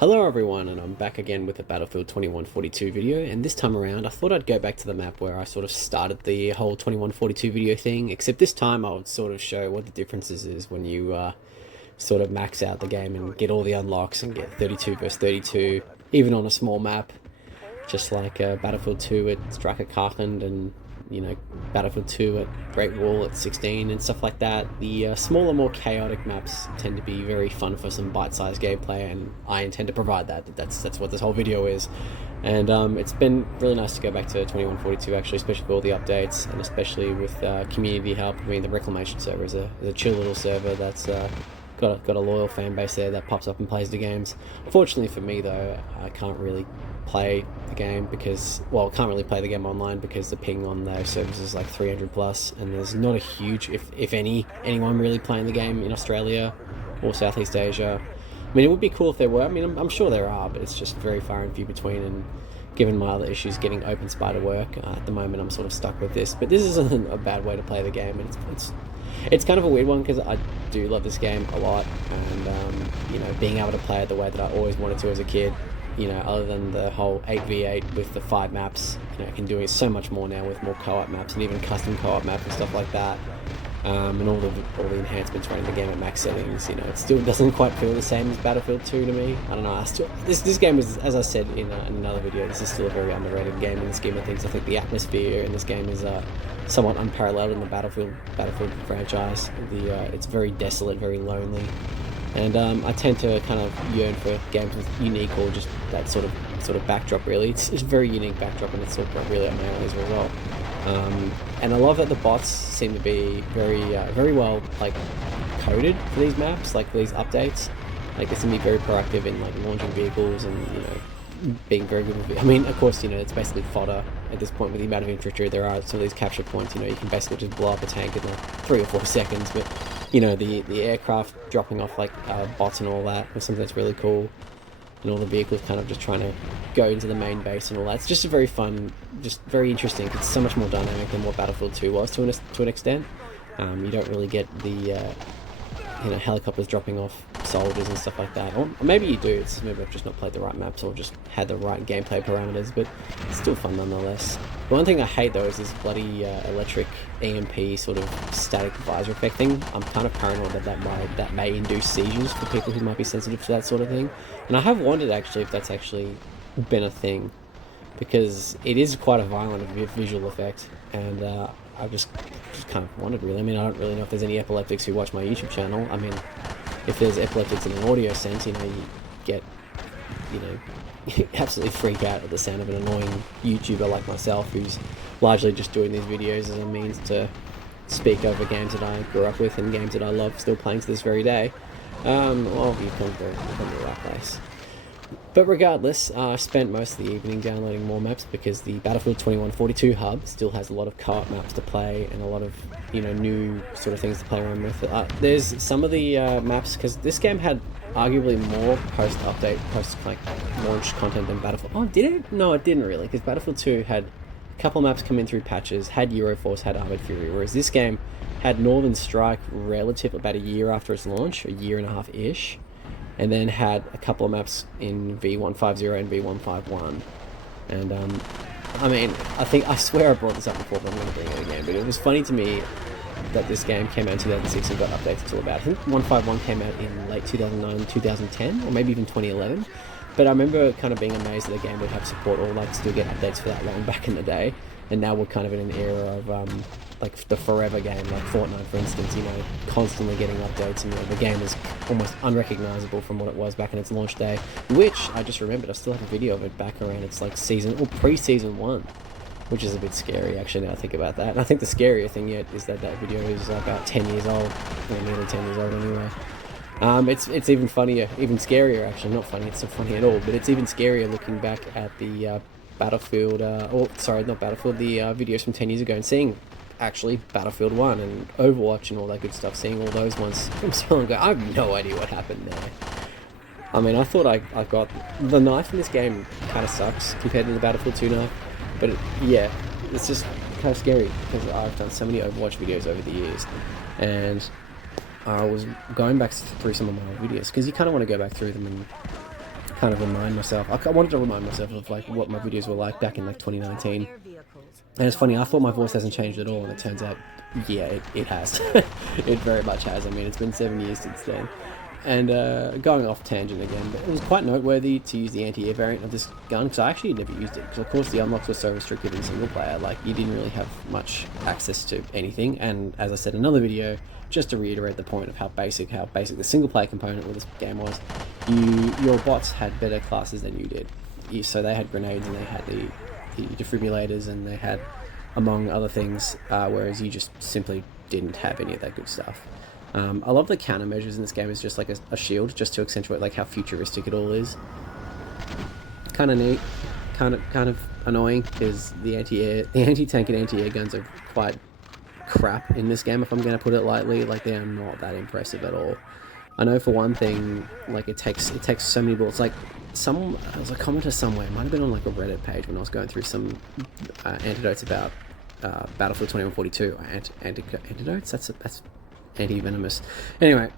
Hello everyone, and I'm back again with a Battlefield 2142 video, and this time around I thought I'd go back to the map where I sort of started the whole 2142 video thing, except this time I would sort of show what the differences is when you sort of max out the game and get all the unlocks and get 32 versus 32, even on a small map, just like Battlefield 2 at Striker Karkand and Battlefield 2 at Great Wall at 16 and stuff like that. The smaller, more chaotic maps tend to be very fun for some bite-sized gameplay, and I intend to provide that. That's what this whole video is. And it's been really nice to go back to 2142 actually, especially with all the updates, and especially with community help. I mean, the Reclamation server is a chill little server that's got a loyal fan base there that pops up and plays the games. Unfortunately for me though, I can't really play the game because, well, can't really play the game online because the ping on those servers is like 300 plus, and there's not a huge, if anyone really playing the game in Australia or Southeast Asia. I mean, it would be cool if there were. I mean, I'm sure there are, but it's just very far and few between, and given my other issues getting OpenSpy to work, at the moment I'm sort of stuck with this. But this isn't a bad way to play the game, and it's kind of a weird one because I do love this game a lot, and being able to play it the way that I always wanted to as a kid, other than the whole 8v8 with the 5 maps, I can do so much more now with more co-op maps and even custom co-op maps and stuff like that, and all the enhancements running the game at max settings. It still doesn't quite feel the same as Battlefield 2 to me. I don't know. This game is, as I said in another video, this is still a very underrated game in the scheme of things. I think the atmosphere in this game is somewhat unparalleled in the Battlefield franchise. It's very desolate, very lonely, and I tend to kind of yearn for games with unique, or just that sort of backdrop. Really, it's a very unique backdrop, and it's sort of really up my alley as well. And I love that the bots seem to be very well coded for these maps, like these updates. Like they seem to be very proactive in launching vehicles and being very good with it. I mean, of course, it's basically fodder at this point with the amount of infantry there are. Some of these capture points, you can basically just blow up a tank in 3 or 4 seconds. But the aircraft dropping off bots and all that is something that's really cool. And all the vehicles kind of just trying to go into the main base and all that. It's just very fun, just very interesting. It's so much more dynamic than what Battlefield 2 was to an extent. You don't really get the helicopters dropping off soldiers and stuff like that. Or maybe you do. It's maybe I've just not played the right maps or just had the right gameplay parameters, but it's still fun nonetheless. The one thing I hate though is this bloody electric EMP sort of static visor effect thing. I'm kind of paranoid that may induce seizures for people who might be sensitive to that sort of thing. And I have wondered actually if that's actually been a thing, because it is quite a violent visual effect, and I've just kind of wondered really. I mean, I don't really know if there's any epileptics who watch my YouTube channel. I mean, if there's epileptics in an audio sense, you get, absolutely freak out at the sound of an annoying YouTuber like myself, who's largely just doing these videos as a means to speak over games that I grew up with and games that I love still playing to this very day. Well, you've come to the right place. But regardless, I spent most of the evening downloading more maps because the Battlefield 2142 hub still has a lot of co-op maps to play and a lot of new sort of things to play around with. There's some of the maps, because this game had arguably more post-update, post-launch content than Battlefield. Oh, did it? No, it didn't really, because Battlefield 2 had a couple of maps come in through patches, had Euroforce, had Armored Fury, whereas this game had Northern Strike relative about a year after its launch, a year and a half-ish, and then had a couple of maps in V150 and V151. And I mean, I swear I brought this up before, but I'm going to bring it again. But it was funny to me that this game came out in 2006 and got updates until about, I think 151 came out in late 2009, 2010, or maybe even 2011. But I remember kind of being amazed that a game would have support or still get updates for that long back in the day. And now we're kind of in an era of the forever game, like Fortnite for instance, constantly getting updates, and the game is almost unrecognizable from what it was back in its launch day, which I just remembered I still have a video of it back around its season or pre-season 1, which is a bit scary actually now I think about that. And I think the scarier thing yet is that video is about 10 years old, or nearly 10 years old anyway. It's even funnier, even scarier actually, not funny, it's not funny at all, but it's even scarier looking back at the Battlefield, not Battlefield, the videos from 10 years ago, and seeing actually Battlefield 1 and Overwatch and all that good stuff, seeing all those ones from so long ago. I have no idea what happened there. I mean, I thought I got... The knife in this game kind of sucks compared to the Battlefield 2 knife, but it's just kind of scary because I've done so many Overwatch videos over the years, and I was going back through some of my old videos because you kind of want to go back through them and kind of remind myself. I wanted to remind myself of like what my videos were like back in like 2019. And it's funny, I thought my voice hasn't changed at all, and it turns out, yeah, it has. It very much has. I mean, it's been 7 years since then. And going off tangent again, but it was quite noteworthy to use the anti-air variant of this gun, because I actually never used it, because of course the unlocks were so restricted in single player, like you didn't really have much access to anything. And as I said in another video, just to reiterate the point of how basic the single player component of this game was, your bots had better classes than you did. So they had grenades, and they had the defibrillators, and they had, among other things, whereas you just simply didn't have any of that good stuff. I love the countermeasures in this game as just like a shield, just to accentuate like how futuristic it all is. Kind of neat, kind of annoying, because the anti-tank and anti-air guns are quite crap in this game, if I'm going to put it lightly. Like, they are not that impressive at all. I know for one thing, like it takes so many bullets. Like, there was a commenter somewhere, it might have been on like a Reddit page when I was going through some antidotes about Battlefield 2142. Antidotes? That's anti-venomous. Anyway,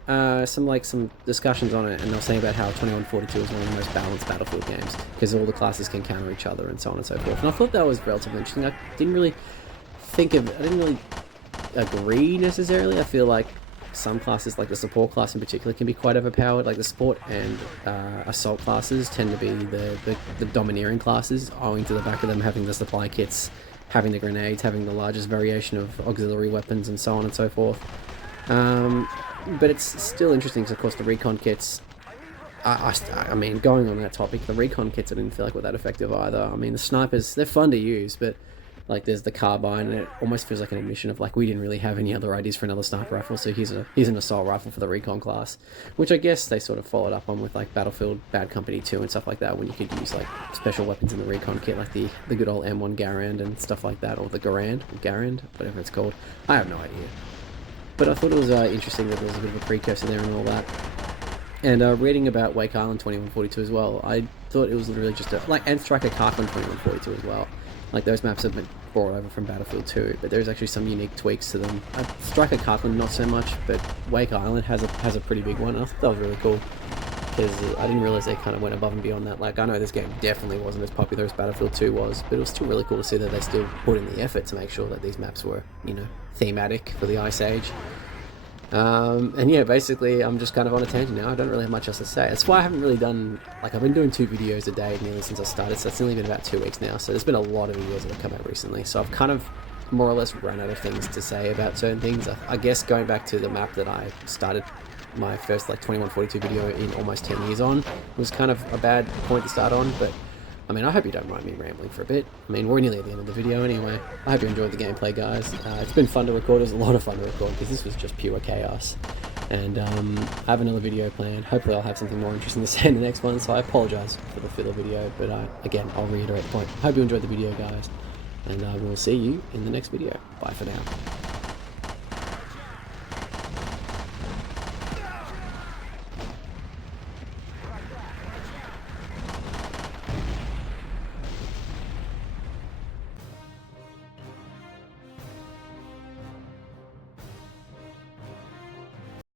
some discussions on it, and they're saying about how 2142 is one of the most balanced Battlefield games, because all the classes can counter each other and so on and so forth. And I thought that was relatively interesting. I didn't really agree necessarily. I feel like some classes, like the support class in particular, can be quite overpowered. Like the support and assault classes tend to be the domineering classes, owing to the fact of them having the supply kits, having the grenades, having the largest variation of auxiliary weapons, and so on and so forth. But it's still interesting, because of course the recon kits, I mean, going on that topic, the recon kits I didn't feel like were that effective either. I mean, the snipers, they're fun to use, but like there's the carbine, and it almost feels like an admission of like, we didn't really have any other ideas for another sniper rifle, so here's an assault rifle for the recon class, which I guess they sort of followed up on with like Battlefield Bad Company 2 and stuff like that, when you could use like special weapons in the recon kit, like the good old M1 Garand and stuff like that, or the Garand, whatever it's called. I have no idea. But I thought it was interesting that there was a bit of a precursor there and all that. And reading about Wake Island 2142 as well, I thought it was literally just and Striker Karkland 2142 as well. Like, those maps have been brought over from Battlefield 2, but there's actually some unique tweaks to them. Striker Karkland not so much, but Wake Island has a pretty big one. I thought that was really cool, because I didn't realize they kind of went above and beyond that. Like, I know this game definitely wasn't as popular as Battlefield 2 was, but it was still really cool to see that they still put in the effort to make sure that these maps were, you know, thematic for the Ice Age. And yeah, basically I'm just kind of on a tangent now. I don't really have much else to say. That's why I haven't really done, like, I've been doing 2 videos a day nearly since I started, so it's only been about 2 weeks now, so there's been a lot of videos that have come out recently, so I've kind of more or less run out of things to say about certain things. I guess going back to the map that I started my first like 2142 video in almost 10 years on was kind of a bad point to start on, but I mean, I hope you don't mind me rambling for a bit. I mean, we're nearly at the end of the video anyway. I hope you enjoyed the gameplay, guys. It's been fun to record. It was a lot of fun to record, because this was just pure chaos. And I have another video planned. Hopefully I'll have something more interesting to say in the next one, so I apologise for the filler video, but again, I'll reiterate the point. Hope you enjoyed the video, guys, and we'll see you in the next video. Bye for now.